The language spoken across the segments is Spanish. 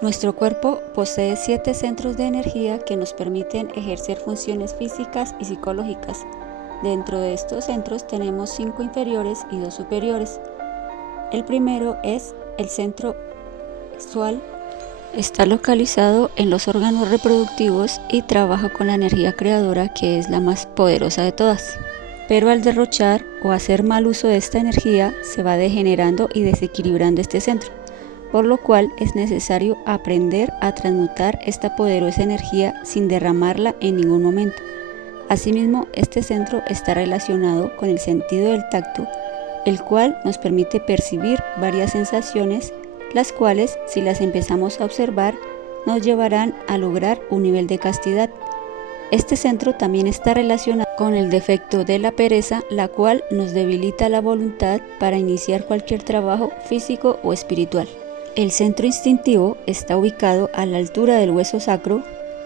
Nuestro cuerpo posee 7 centros de energía que nos permiten ejercer funciones físicas y psicológicas. Dentro de estos centros tenemos 5 inferiores y 2 superiores. El primero es el centro sexual. Está localizado en los órganos reproductivos y trabaja con la energía creadora, que es la más poderosa de todas. Pero al derrochar o hacer mal uso de esta energía, se va degenerando y desequilibrando este centro, por lo cual es necesario aprender a transmutar esta poderosa energía sin derramarla en ningún momento. Asimismo, este centro está relacionado con el sentido del tacto, el cual nos permite percibir varias sensaciones, las cuales, si las empezamos a observar, nos llevarán a lograr un nivel de castidad. Este centro también está relacionado con el defecto de la pereza, la cual nos debilita la voluntad para iniciar cualquier trabajo físico o espiritual. El centro instintivo está ubicado a la altura del hueso sacro.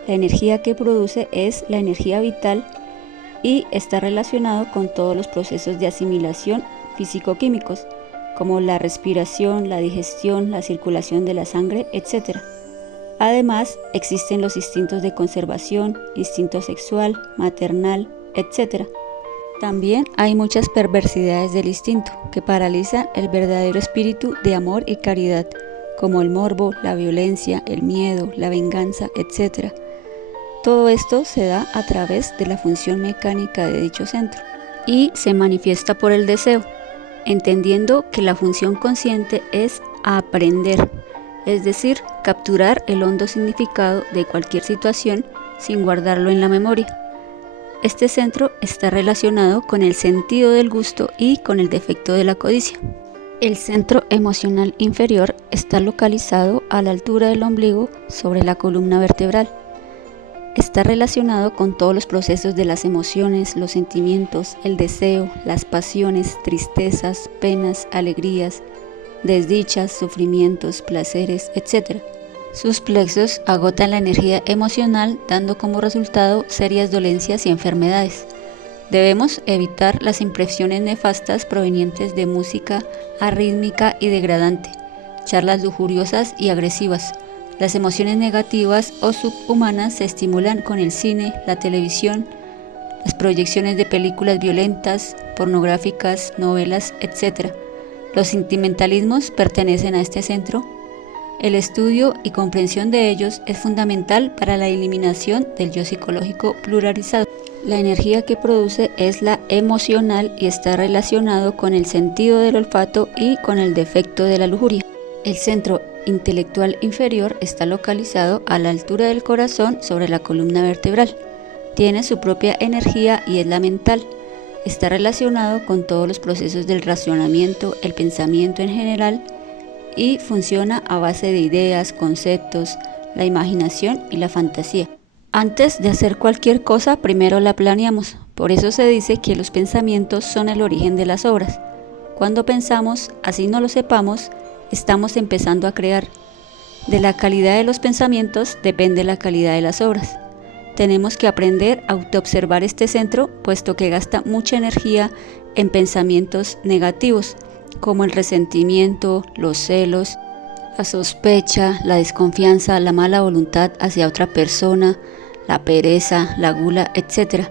La energía que produce es la energía vital y está relacionado con todos los procesos de asimilación físico-químicos, como la respiración, la digestión, la circulación de la sangre, etc. Además, existen los instintos de conservación, instinto sexual, maternal, etc. También hay muchas perversidades del instinto que paralizan el verdadero espíritu de amor y caridad, como el morbo, la violencia, el miedo, la venganza, etc. Todo esto se da a través de la función mecánica de dicho centro y se manifiesta por el deseo, entendiendo que la función consciente es aprender, es decir, capturar el hondo significado de cualquier situación sin guardarlo en la memoria. Este centro está relacionado con el sentido del gusto y con el defecto de la codicia. El centro emocional inferior está localizado a la altura del ombligo sobre la columna vertebral. Está relacionado con todos los procesos de las emociones, los sentimientos, el deseo, las pasiones, tristezas, penas, alegrías, desdichas, sufrimientos, placeres, etc. Sus plexos agotan la energía emocional, dando como resultado serias dolencias y enfermedades. Debemos evitar las impresiones nefastas provenientes de música arrítmica y degradante, charlas lujuriosas y agresivas. Las emociones negativas o subhumanas se estimulan con el cine, la televisión, las proyecciones de películas violentas, pornográficas, novelas, etc. Los sentimentalismos pertenecen a este centro. El estudio y comprensión de ellos es fundamental para la eliminación del yo psicológico pluralizado. La energía que produce es la emocional y está relacionado con el sentido del olfato y con el defecto de la lujuria. El centro intelectual inferior está localizado a la altura del corazón sobre la columna vertebral. Tiene su propia energía y es la mental. Está relacionado con todos los procesos del razonamiento, el pensamiento en general y funciona a base de ideas, conceptos, la imaginación y la fantasía. Antes de hacer cualquier cosa, primero la planeamos. Por eso se dice que los pensamientos son el origen de las obras. Cuando pensamos, así no lo sepamos, estamos empezando a crear. De la calidad de los pensamientos depende la calidad de las obras. Tenemos que aprender a autoobservar este centro, puesto que gasta mucha energía en pensamientos negativos, como el resentimiento, los celos, la sospecha, la desconfianza, la mala voluntad hacia otra persona, la pereza, la gula, etc.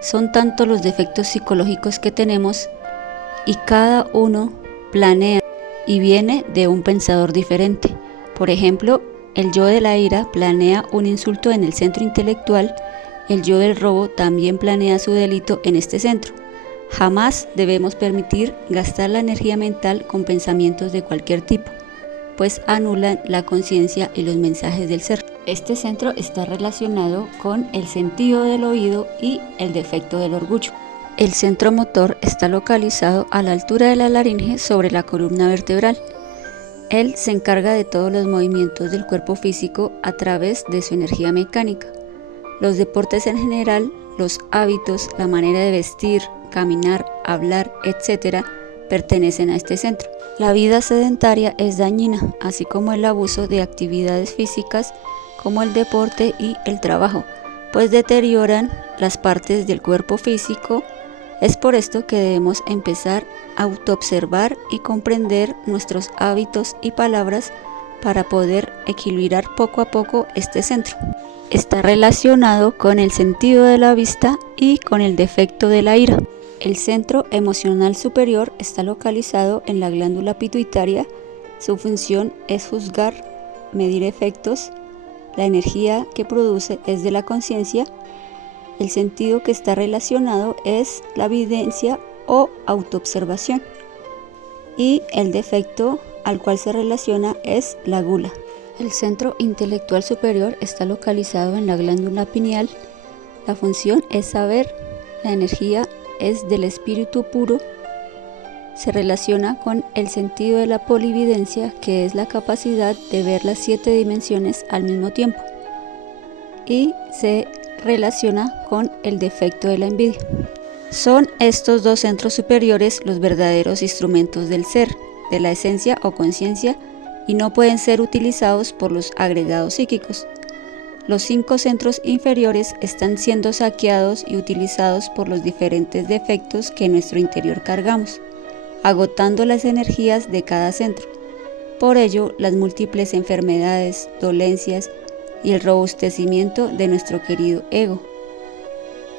Son tantos los defectos psicológicos que tenemos y cada uno planea y viene de un pensador diferente. Por ejemplo, el yo de la ira planea un insulto en el centro intelectual, el yo del robo también planea su delito en este centro. Jamás debemos permitir gastar la energía mental con pensamientos de cualquier tipo, pues anulan la conciencia y los mensajes del ser. Este centro está relacionado con el sentido del oído y el defecto del orgullo. El centro motor está localizado a la altura de la laringe sobre la columna vertebral. Él se encarga de todos los movimientos del cuerpo físico a través de su energía mecánica. Los deportes en general, los hábitos, la manera de vestir, caminar, hablar, etc., pertenecen a este centro. La vida sedentaria es dañina, así como el abuso de actividades físicas como el deporte y el trabajo, pues deterioran las partes del cuerpo físico. Es por esto que debemos empezar a autoobservar y comprender nuestros hábitos y palabras para poder equilibrar poco a poco este centro. Está relacionado con el sentido de la vista y con el defecto de la ira. El centro emocional superior está localizado en la glándula pituitaria. Su función es juzgar, medir efectos. La energía que produce es de la conciencia. El sentido que está relacionado es la evidencia o autoobservación. Y el defecto al cual se relaciona es la gula. El centro intelectual superior está localizado en la glándula pineal. La función es saber. La energía es del espíritu puro. Se relaciona con el sentido de la polividencia, que es la capacidad de ver las 7 dimensiones al mismo tiempo. Y se relaciona con el defecto de la envidia. Son estos dos centros superiores los verdaderos instrumentos del ser, de la esencia o conciencia, y no pueden ser utilizados por los agregados psíquicos. Los 5 centros inferiores están siendo saqueados y utilizados por los diferentes defectos que en nuestro interior cargamos, agotando las energías de cada centro. Por ello, las múltiples enfermedades, dolencias y el robustecimiento de nuestro querido ego.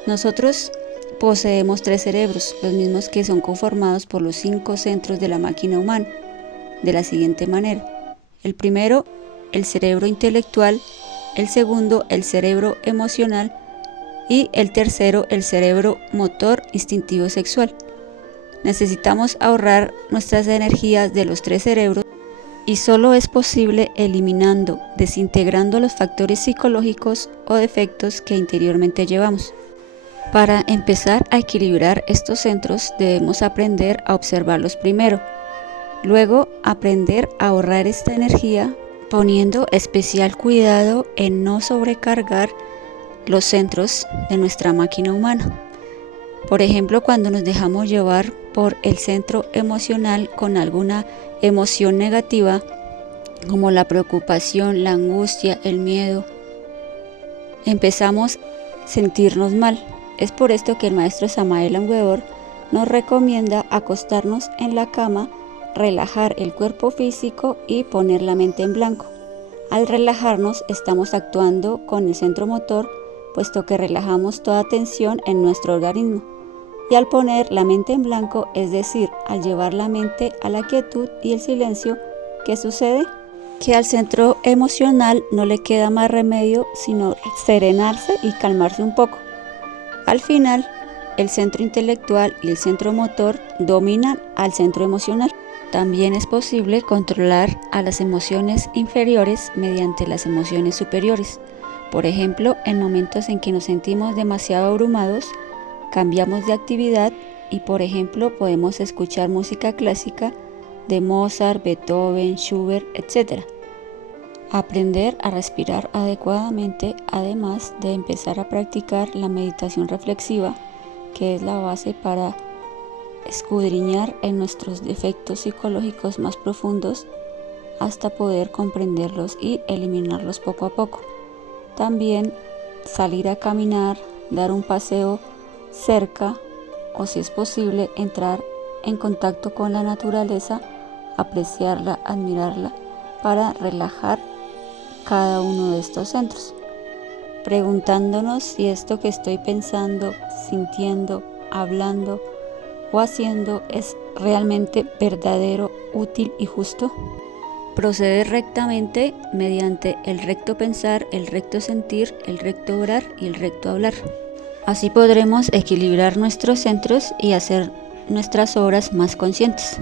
Nosotros poseemos 3 cerebros, los mismos que son conformados por los 5 centros de la máquina humana, de la siguiente manera. El primero, el cerebro intelectual; el segundo, el cerebro emocional; y el tercero, el cerebro motor instintivo sexual. Necesitamos ahorrar nuestras energías de los 3 cerebros y solo es posible eliminando, desintegrando los factores psicológicos o defectos que interiormente llevamos. Para empezar a equilibrar estos centros debemos aprender a observarlos primero, luego aprender a ahorrar esta energía poniendo especial cuidado en no sobrecargar los centros de nuestra máquina humana. Por ejemplo, cuando nos dejamos llevar por el centro emocional con alguna emoción negativa, como la preocupación, la angustia, el miedo, empezamos a sentirnos mal. Es por esto que el maestro Samael Aun Weor nos recomienda acostarnos en la cama, relajar el cuerpo físico y poner la mente en blanco. Al relajarnos estamos actuando con el centro motor, puesto que relajamos toda tensión en nuestro organismo. Y al poner la mente en blanco, es decir, al llevar la mente a la quietud y el silencio, ¿qué sucede? Que al centro emocional no le queda más remedio sino serenarse y calmarse un poco. Al final, el centro intelectual y el centro motor dominan al centro emocional. También es posible controlar a las emociones inferiores mediante las emociones superiores. Por ejemplo, en momentos en que nos sentimos demasiado abrumados, cambiamos de actividad y, por ejemplo, podemos escuchar música clásica de Mozart, Beethoven, Schubert, etc. Aprender a respirar adecuadamente, además de empezar a practicar la meditación reflexiva, que es la base para escudriñar en nuestros defectos psicológicos más profundos hasta poder comprenderlos y eliminarlos poco a poco. También salir a caminar, dar un paseo cerca o, si es posible, entrar en contacto con la naturaleza, apreciarla, admirarla, para relajar cada uno de estos centros, preguntándonos si esto que estoy pensando, sintiendo, hablando o haciendo es realmente verdadero, útil y justo. Proceder rectamente mediante el recto pensar, el recto sentir, el recto obrar y el recto hablar. Así podremos equilibrar nuestros centros y hacer nuestras obras más conscientes.